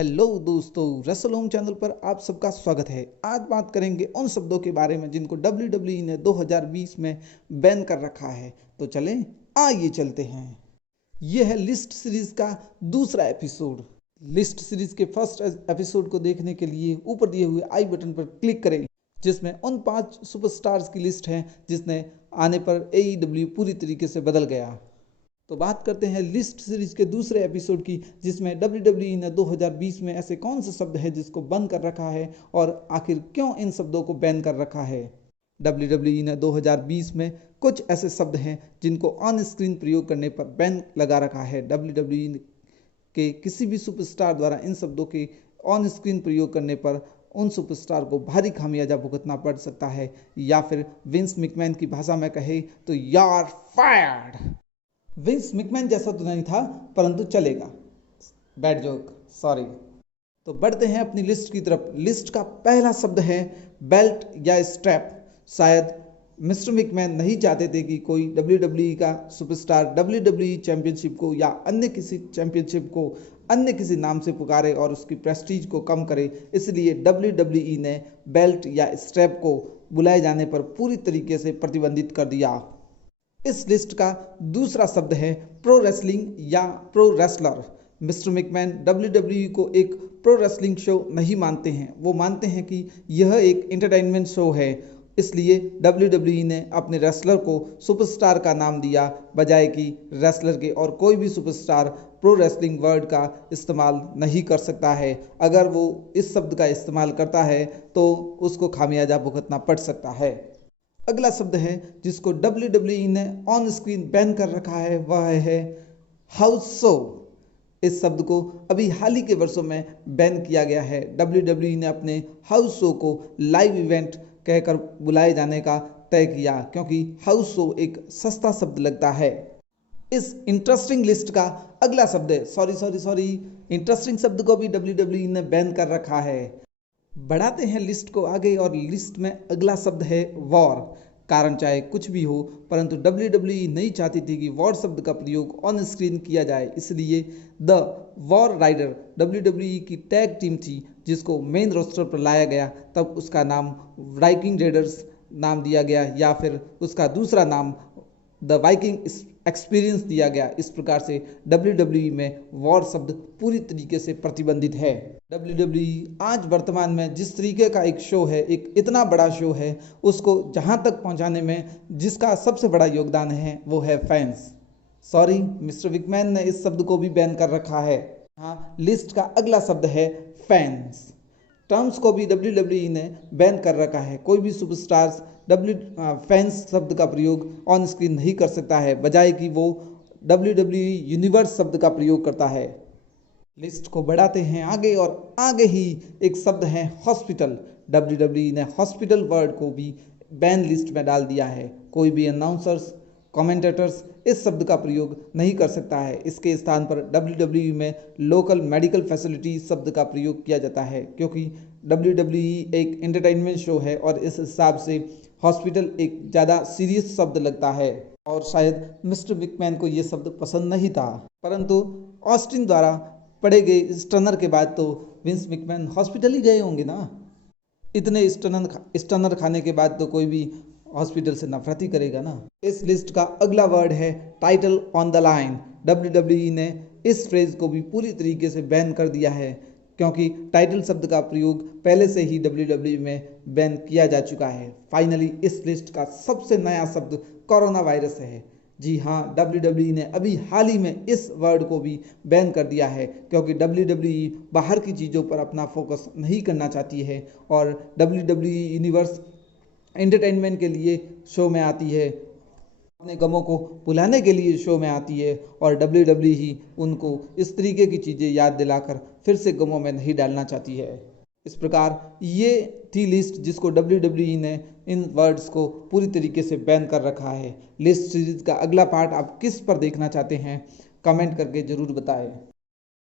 Hello दोस्तों, wrestle home channel पर आप सबका स्वागत है। आज बात करेंगे उन शब्दों के बारे में जिनको WWE ने 2020 में बैन कर रखा है। तो चलें, आइए चलते हैं। यह है लिस्ट सीरीज का दूसरा एपिसोड। लिस्ट सीरीज के फर्स्ट एपिसोड को देखने के लिए ऊपर दिए हुए आई बटन पर क्लिक करें, जिसमें उन 5 सुपरस्टार्स की लिस्ट है जिसने आने पर AEW पूरी तरीके से बदल गया। तो बात करते हैं लिस्ट सीरीज के दूसरे एपिसोड की, जिसमें WWE ने 2020 में ऐसे कौन से शब्द है जिसको बंद कर रखा है और आखिर क्यों इन शब्दों को बैन कर रखा है। WWE ने 2020 में कुछ ऐसे शब्द हैं जिनको ऑन स्क्रीन प्रयोग करने पर बैन लगा रखा है। WWE के किसी भी सुपरस्टार द्वारा इन शब्दों के ऑन स्क्रीन प्रयोग करने पर उन सुपरस्टार को भारी खामियाजा भुगतना पड़ सकता है, या फिर विंस मैकमैन की भाषा में कहे तो यार फायर्ड। विंस मैकमैन जैसा तो नहीं था, परंतु चलेगा। Bad joke, sorry. तो बढ़ते हैं अपनी लिस्ट की तरफ। लिस्ट का पहला शब्द है बेल्ट या स्ट्रैप। शायद मिस्टर मैकमैन नहीं चाहते थे कि कोई WWE का सुपरस्टार WWE चैंपियनशिप को या अन्य किसी चैंपियनशिप को अन्य किसी नाम से पुकारे और उसकी प्रेस्टीज को कम करे, इसलिए WWE ने बेल्ट या स्ट्रैप को बुलाए जाने पर पूरी तरीके से प्रतिबंधित कर दिया। इस लिस्ट का दूसरा शब्द है प्रो रेसलिंग या pro wrestler. Mister McMahon WWE को एक प्रो रेसलिंग शो नहीं मानते हैं। वो मानते हैं कि यह एक एंटरटेनमेंट शो है, इसलिए WWE ने अपने रेसलर को सुपरस्टार का नाम दिया बजाय कि रेसलर के, और कोई भी सुपरस्टार प्रो रेसलिंग वर्ड का इस्तेमाल नहीं कर सकता है। अगर वो इस शब्द का इस्तेमाल करता है तो उसको खामियाजा भुगतना पड़ सकता है। अगला शब्द है जिसको WWE ने ऑन स्क्रीन बैन कर रखा है, वह है हाउस शो। इस शब्द को अभी हाल ही के वर्षों में बैन किया गया है। WWE ने अपने हाउस शो को लाइव इवेंट कहकर बुलाए जाने का तय किया, क्योंकि हाउस शो एक सस्ता शब्द लगता है। इस इंटरेस्टिंग लिस्ट का अगला शब्द है, सॉरी, इंटरेस्टिंग शब्द को भी WWE ने बैन कर रखा है। बढ़ाते हैं लिस्ट को आगे, और लिस्ट में अगला शब्द है वॉर। कारण चाहे कुछ भी हो, परंतु WWE नहीं चाहती थी कि वॉर शब्द का प्रयोग ऑन स्क्रीन किया जाए, इसलिए द वॉर राइडर WWE की टैग टीम थी जिसको मेन रोस्टर पर लाया गया, तब उसका नाम वाइकिंग रेडर्स नाम दिया गया, या फिर उसका दूसरा नाम द वाइकिंग एक्सपीरियंस दिया गया। इस प्रकार से WWE में वॉर शब्द पूरी तरीके से प्रतिबंधित है। WWE आज वर्तमान में जिस तरीके का एक शो है, एक इतना बड़ा शो है, उसको जहां तक पहुंचाने में जिसका सबसे बड़ा योगदान है वो है फैंस। सॉरी, मिस्टर मैकमैन ने इस शब्द को भी बैन कर रखा है। हाँ, लिस्ट का अगला शब्द है फैंस। टर्म्स को भी WWE ने बैन कर रखा है। कोई भी सुपरस्टार्स फैंस शब्द का प्रयोग ऑन स्क्रीन नहीं कर सकता है, बजाय कि वो WWE यूनिवर्स शब्द का प्रयोग करता है। लिस्ट को बढ़ाते हैं आगे, और आगे ही एक शब्द है हॉस्पिटल। WWE ने हॉस्पिटल वर्ड को भी बैन लिस्ट में डाल दिया है। कोई भी अनाउंसर्स, कमेंटेटर्स इस शब्द का प्रयोग नहीं कर सकता है। इसके स्थान पर WWE में लोकल मेडिकल फैसिलिटी शब्द का प्रयोग किया जाता है, क्योंकि WWE एक एंटरटेनमेंट शो है और इस हिसाब से हॉस्पिटल एक ज़्यादा सीरियस शब्द लगता है, और शायद मिस्टर मैकमैन को ये शब्द पसंद नहीं था। परंतु ऑस्टिन द्वारा पड़े गए स्टनर के बाद तो विंस मैकमैन हॉस्पिटल ही गए होंगे ना। इतने स्टनर खाने के बाद तो कोई भी हॉस्पिटल से नफरत ही करेगा ना। इस लिस्ट का अगला वर्ड है title on the line. WWE ने इस फ्रेज को भी पूरी तरीके से बैन कर दिया है, क्योंकि टाइटल शब्द का प्रयोग पहले से ही WWE में बैन किया जा चुका है। फाइनली इस लिस्ट का सबसे नया शब्द कोरोना वायरस है। जी हाँ, WWE ने अभी हाल ही में इस वर्ड को भी बैन कर दिया है, क्योंकि WWE बाहर की चीज़ों पर अपना फोकस नहीं करना चाहती है और WWE यूनिवर्स एंटरटेनमेंट के लिए शो में आती है, अपने गमों को भुलाने के लिए शो में आती है, और WWE ही उनको इस तरीके की चीज़ें याद दिलाकर फिर से गमों में नहीं डालना चाहती है। इस प्रकार ये थी लिस्ट जिसको WWE ने इन वर्ड्स को पूरी तरीके से बैन कर रखा है। लिस्ट सीरीज का अगला पार्ट आप किस पर देखना चाहते हैं, कमेंट करके ज़रूर बताएं।